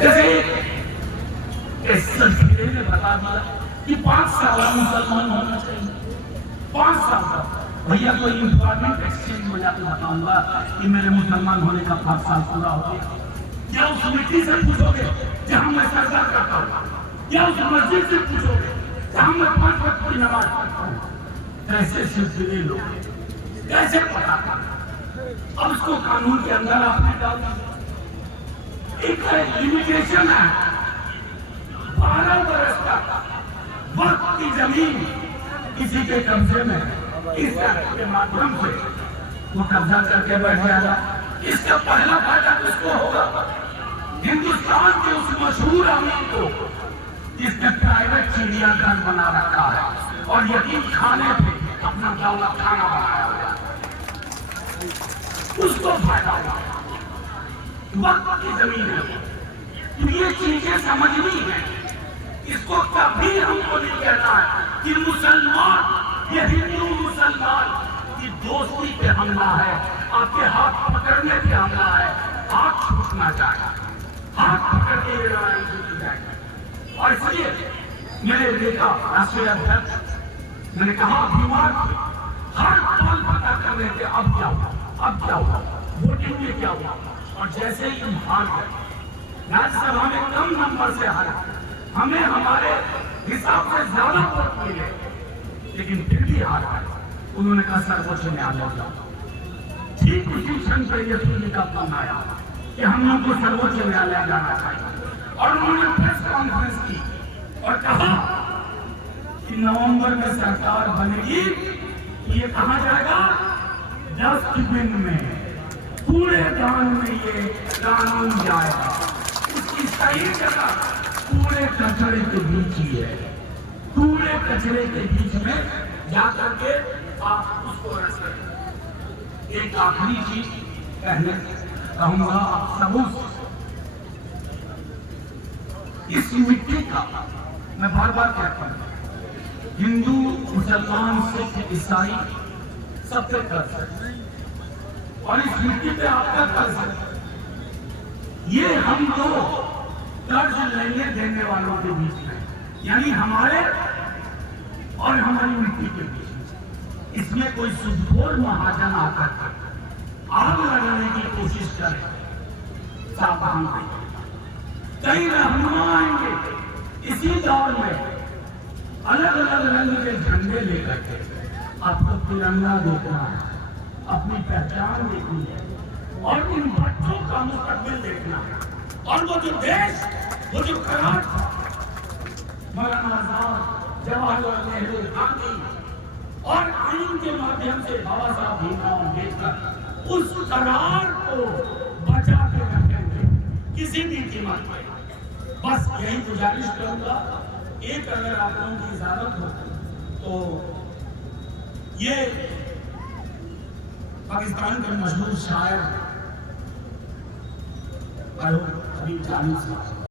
जैसे इस सिलसिले ने बता दिया कि 5 साल मुसलमान होना चाहिए, 5 साल का। भैया कोई इंफॉर्मेट एक्सचेंज में जाकर बताऊंगा कि मेरे मुसलमान होने का 5 साल पूरा हो गया। या उस मिट्टी से पूछोगे जहां मैं सजदा करता हूँ, या उस मस्जिद से पूछोगे जहां मैं 5 वक्त की नमाज पढ़ता हूँ, कैसे सिलसिले लोग कैसे पता कर। अब उसको कानून के अंदर आपने डाल दिया। एक लिमिटेशन है, 12 बरस तक वक्त की जमीन किसी के कब्जे में इस तरह के माध्यम से वो कब्जा करके बैठ जाएगा। इसका पहला फायदा किसको होगा? हिंदुस्तान के उस मशहूर अमीर को जिसने प्राइवेट चिड़ियाघर बना रखा है और यकीन खाने पे अपना दौलत खाना बनाया हुआ, उसको फायदा हुआ। वक्त की जमीन है, तो ये चीजें समझनी है। इसको कभी हमको नहीं कहना है कि मुसलमान, ये हिंदू मुसलमान की दोस्ती पे हमला है, आपके हाथ पकड़ने पे हमला है। हाथ छूटना चाहिए, हाथ पकड़ के लड़ाई छूट जाएगी। और इसलिए मेरे नेता राष्ट्रीय अध्यक्ष, मैंने कहा बीमार हर पल पता कर रहे थे अब क्या हुआ, अब क्या हुआ, वोटिंग में क्या हुआ। और जैसे ही हम हार गए, राज्यसभा में कम नंबर से हारे, हमें हमारे हिसाब से ज्यादा वोट मिले, लेकिन फिर भी हार गए। उन्होंने कहा सर्वोच्च न्यायालय जाओ। ठीक उसी क्षण पर यह सुनने का फोन आया कि हम लोग को सर्वोच्च न्यायालय जाना चाहिए। और उन्होंने प्रेस कॉन्फ्रेंस की और कहा कि नवंबर में सरकार बनेगी, ये कहा जाएगा डस्टबिन में, कूड़ेदान में ये कानून जाएगा। उसकी सही जगह कूड़े कचरे के बीच ही है। कूड़े कचरे के बीच में जाकर के आप उसको रख सकते। एक आखिरी चीज कहने कहूंगा आप सबों से, इस मिट्टी का मैं बार बार कहता हूं, हिंदू मुसलमान सिख ईसाई सबसे कर्ज है और इस मिट्टी पे आपका कर्ज है। ये हम दो कर्ज लेने देने वालों के बीच में, यानी हमारे और हमारी मिट्टी के बीच में, इसमें कोई सुदखोर महाजन आकर आग लगाने की कोशिश करे, सावधान रहिए। कई रहनुमा आएंगे इसी दौर में अलग अलग रंग के झंडे लेकर के। आपको तिरंगा देखना है, अपनी पहचान देखनी है और इन बच्चों का मुस्तकबिल देखना है। और वो जो देश, वो जो करार मौलाना आजाद, जवाहरलाल नेहरू, गांधी और आइन के माध्यम से बाबा साहब भीमराव अम्बेडकर, उस करार को बचा के रखेंगे किसी भी कीमत पर। बस यही गुजारिश करूंगा। एक अगर आप लोगों की इजाजत हो तो ये पाकिस्तान के मशहूर शायर हबीब जानी साहब